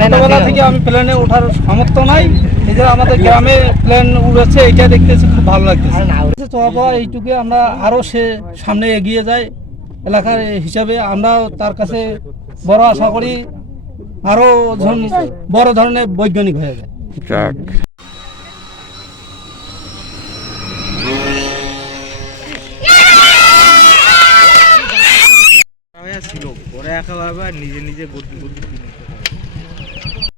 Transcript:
ছোটবেলা থেকে আমি প্লেনে ওঠার সামর্থ্য নাই, এই যে আমাদের গ্রামে প্লেন উড়েছে এটা দেখতেছি খুব ভালো লাগতেছে। চলাফেরা এইটুকু আমরা আরো সামনে এগিয়ে যাই এলাকার হিসাবে, আমরা তার কাছে বড় আশা করি আরো বড় ধরনের বৈজ্ঞানিক হয়ে যায়। ছিল পরে একেবারে নিজে নিজে গতি